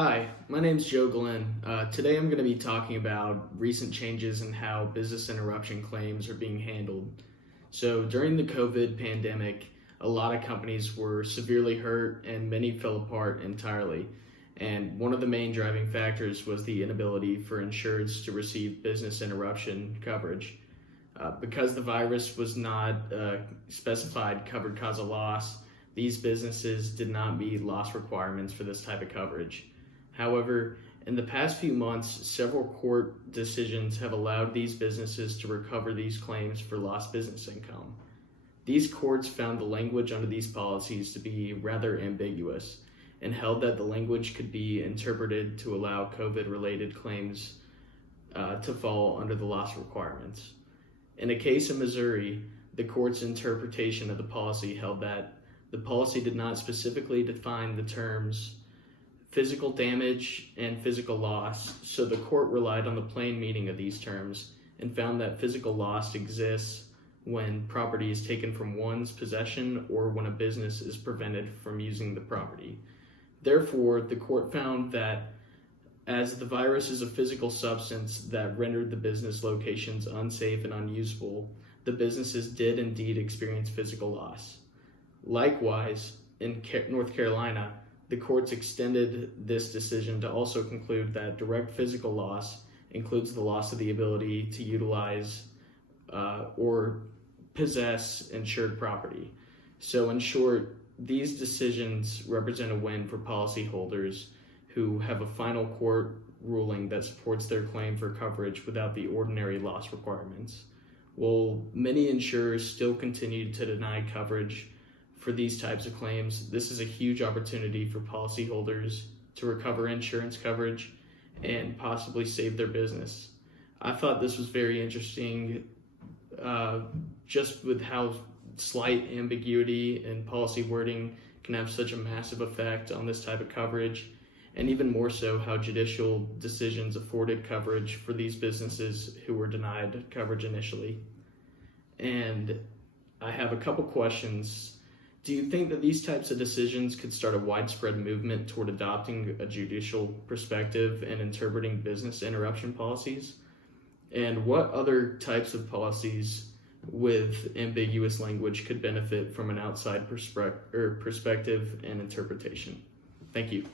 Hi, my name's Joe Glenn. Today I'm going to be talking about recent changes in how business interruption claims are being handled. So during the COVID pandemic, a lot of companies were severely hurt and many fell apart entirely. And one of the main driving factors was the inability for insureds to receive business interruption coverage. Because the virus was not specified covered cause of loss, these businesses did not meet loss requirements for this type of coverage. However, in the past few months, several court decisions have allowed these businesses to recover these claims for lost business income. These courts found the language under these policies to be rather ambiguous and held that the language could be interpreted to allow COVID-related claims to fall under the loss requirements. In a case in Missouri, the court's interpretation of the policy held that the policy did not specifically define the terms physical damage and physical loss, so the court relied on the plain meaning of these terms and found that physical loss exists when property is taken from one's possession or when a business is prevented from using the property. Therefore, the court found that as the virus is a physical substance that rendered the business locations unsafe and unusable, the businesses did indeed experience physical loss. Likewise, in North Carolina, the courts extended this decision to also conclude that direct physical loss includes the loss of the ability to utilize or possess insured property. So in short, these decisions represent a win for policyholders who have a final court ruling that supports their claim for coverage without the ordinary loss requirements. While many insurers still continue to deny coverage for these types of claims, this is a huge opportunity for policyholders to recover insurance coverage and possibly save their business. I thought this was very interesting, just with how slight ambiguity in policy wording can have such a massive effect on this type of coverage, and even more so how judicial decisions afforded coverage for these businesses who were denied coverage initially. And I have a couple questions. Do you think that these types of decisions could start a widespread movement toward adopting a judicial perspective and interpreting business interruption policies? And what other types of policies with ambiguous language could benefit from an outside perspective and interpretation? Thank you.